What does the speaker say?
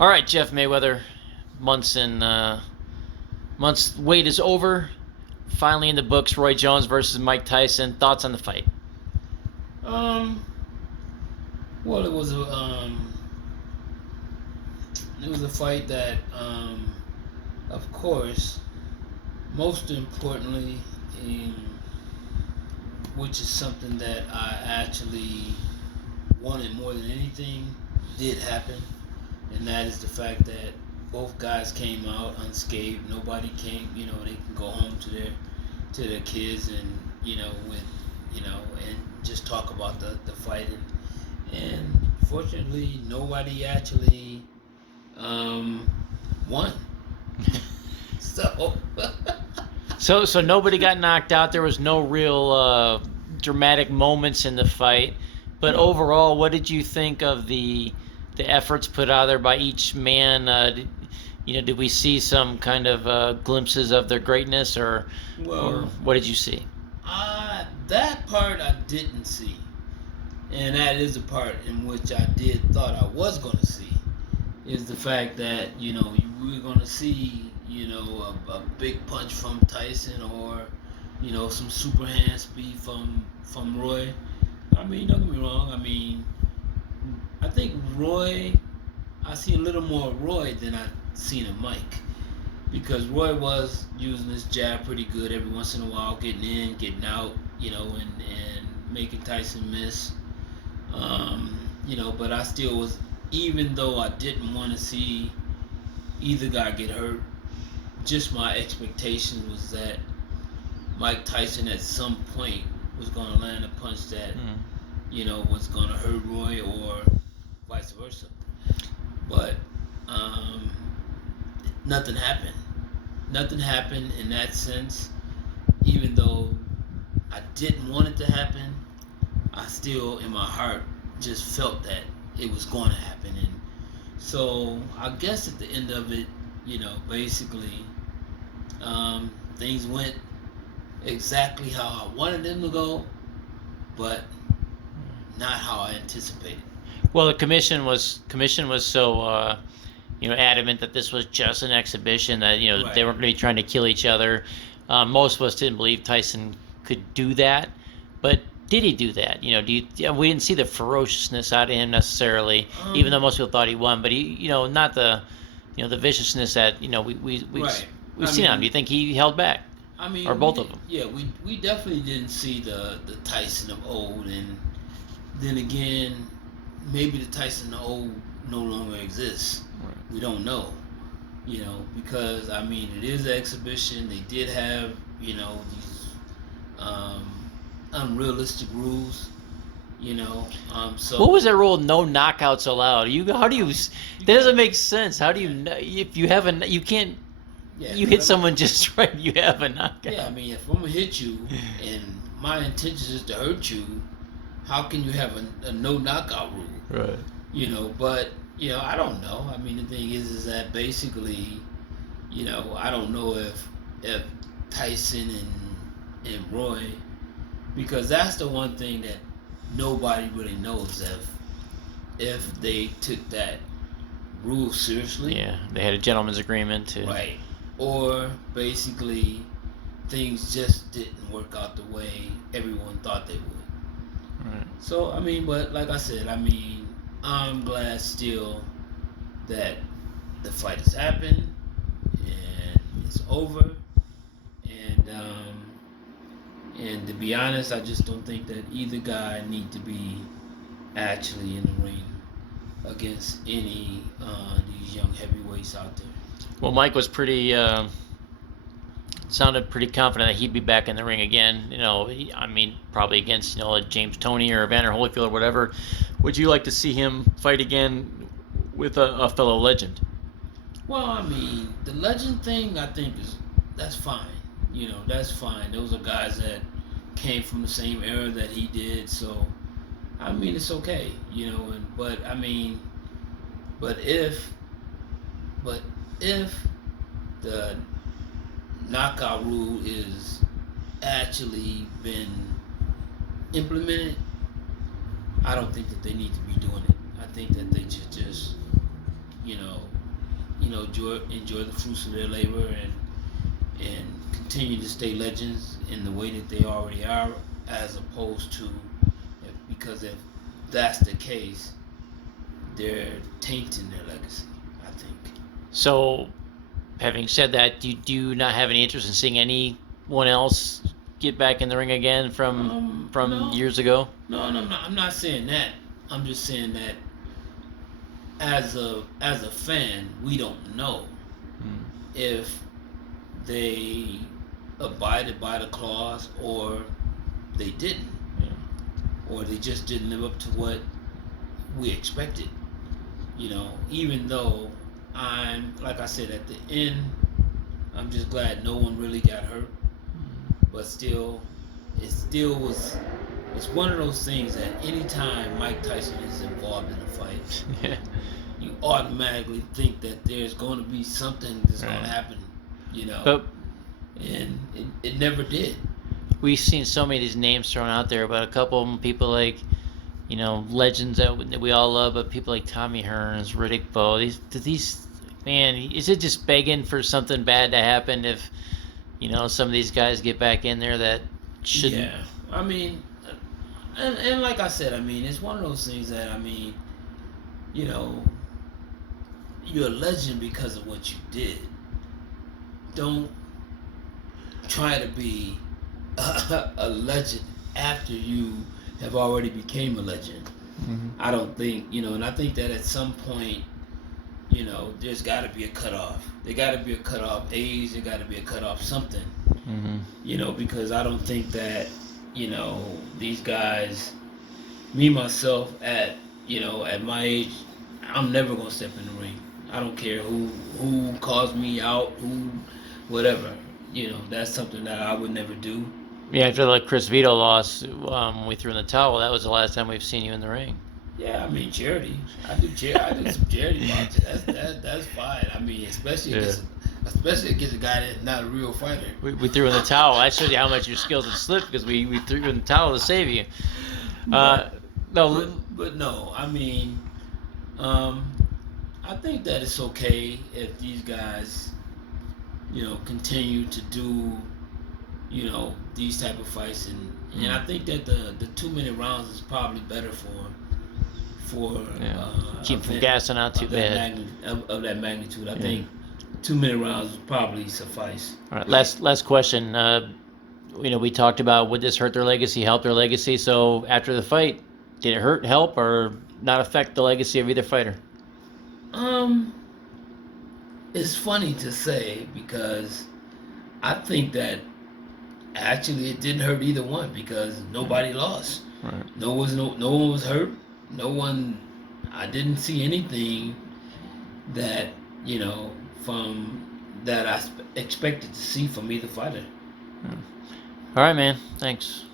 All right, Jeff Mayweather. Months wait is over. Finally in the books. Roy Jones versus Mike Tyson. Thoughts on the fight? Um, well, it was a fight that, of course, most importantly, in, which is something that I actually wanted more than anything, did happen, and that is the fact that both guys came out unscathed. Nobody came, they can go home to their kids and with and just talk about the fight and fortunately nobody actually won. So So nobody got knocked out. There was no real dramatic moments in the fight. But no. overall, what did you think of the efforts put out there by each man? Did we see some kind of glimpses of their greatness, or Well, what did you see? that part I didn't see, and that is the part in which I did thought I was going to see, is the fact that you were going to see a big punch from Tyson or some super hand speed from Roy. I mean, don't get me wrong. I mean, I think Roy. I see a little more of Roy than I seen of Mike, because Roy was using his jab pretty good every once in a while, getting in, getting out, and making Tyson miss. But I still was, even though I didn't want to see either guy get hurt, just my expectation was that Mike Tyson at some point was going to land a punch that, was going to hurt Roy or vice versa. But um, nothing happened. Nothing happened in that sense. Even though I didn't want it to happen, I still, in my heart, just felt that it was going to happen. And so I guess at the end of it, basically, things went exactly how I wanted them to go, but not how I anticipated. Well, the commission was so adamant that this was just an exhibition, that they Right. weren't going to be trying to kill each other. Most of us didn't believe Tyson could do that, but did he do that? We didn't see the ferociousness out of him necessarily, even though most people thought he won. But he, not the viciousness that Right. we've I seen on him. Do you mean, think he held back, I or mean, both of them? we definitely didn't see the Tyson of old, and then again, maybe the Tyson of old no longer exists. Right. We don't know, because I mean, it is an exhibition. They did have these unrealistic rules, What so was that rule? No knockouts allowed. How do you? That doesn't make sense. How do you? If you have you can't. yeah, You hit because someone just right, you have a knockout. yeah, I mean, if I'm gonna hit you and my intention is to hurt you, how can you have a no knockout rule? Right. But I don't know. I mean, the thing is that basically, I don't know if Tyson and Roy, because that's the one thing that nobody really knows if they took that rule seriously, Yeah, they had a gentleman's agreement to. right? Or basically things just didn't work out the way everyone thought they would. Right. So I mean, but like I said, I mean, I'm glad still that the fight has happened and it's over. And to be honest, I just don't think that either guy need to be actually in the ring against any these young heavyweights out there. Well, Mike was sounded pretty confident that he'd be back in the ring again. I mean, probably against James Toney or Evander Holyfield or whatever. Would you like to see him fight again with a fellow legend? Well, I mean, the legend thing, I think that's fine. That's fine. Those are guys that came from the same era that he did, so I mean, it's okay. But I mean, but but if the knockout rule is actually been implemented, I don't think that they need to be doing it. I think that they should just you know, enjoy the fruits of their labor and continue to stay legends in the way that they already are, as opposed to because if that's the case, they're tainting their legacy, I think. So, having said that, do you not have any interest in seeing anyone else get back in the ring again from No, years ago? no, I'm not saying that. I'm just saying that as a fan, we don't know if they abided by the clause or they didn't, or they just didn't live up to what we expected. Even though like I said, at the end, I'm just glad no one really got hurt, but still, it still was. It's one of those things that anytime Mike Tyson is involved in a fight, Yeah. you automatically think that there's going to be something that's going to happen, But and it never did. we've seen so many of these names thrown out there, but a couple of them, people like, legends that we all love, but people like Tommy Hearns, Riddick Bowe, these, man, is it just begging for something bad to happen if, some of these guys get back in there that shouldn't? Yeah, I mean, and like I said, I mean, it's one of those things that, I mean, you know, you're a legend because of what you did. Don't try to be a legend after you have already became a legend. I don't think, and I think that at some point, there's got to be a cutoff. There got to be a cutoff age. There got to be a cutoff something. Because I don't think that, these guys, me myself at my age, I'm never gonna step in the ring. I don't care who calls me out, whatever. That's something that I would never do. Yeah, after the Chris Vito loss, we threw in the towel. That was the last time we've seen you in the ring. Yeah, I mean charity. I do some charity boxing. That's fine. I mean, especially against a guy that's not a real fighter. We threw in the towel. I showed you how much your skills had slipped because we threw in the towel to save you. No, but no, I mean, I think that it's okay if these guys, continue to do, these type of fights, and I think that the 2 minute rounds is probably better for keep from gassing out too bad. Of that magnitude. I think 2 minute rounds would probably suffice. All right, last question. We talked about, would this hurt their legacy, help their legacy? So after the fight, did it hurt, help, or not affect the legacy of either fighter? It's funny to say because I think that actually it didn't hurt either one because nobody lost. Right. No one was hurt. No one. I didn't see anything that from that I expected to see from either fighter. All right, man. Thanks.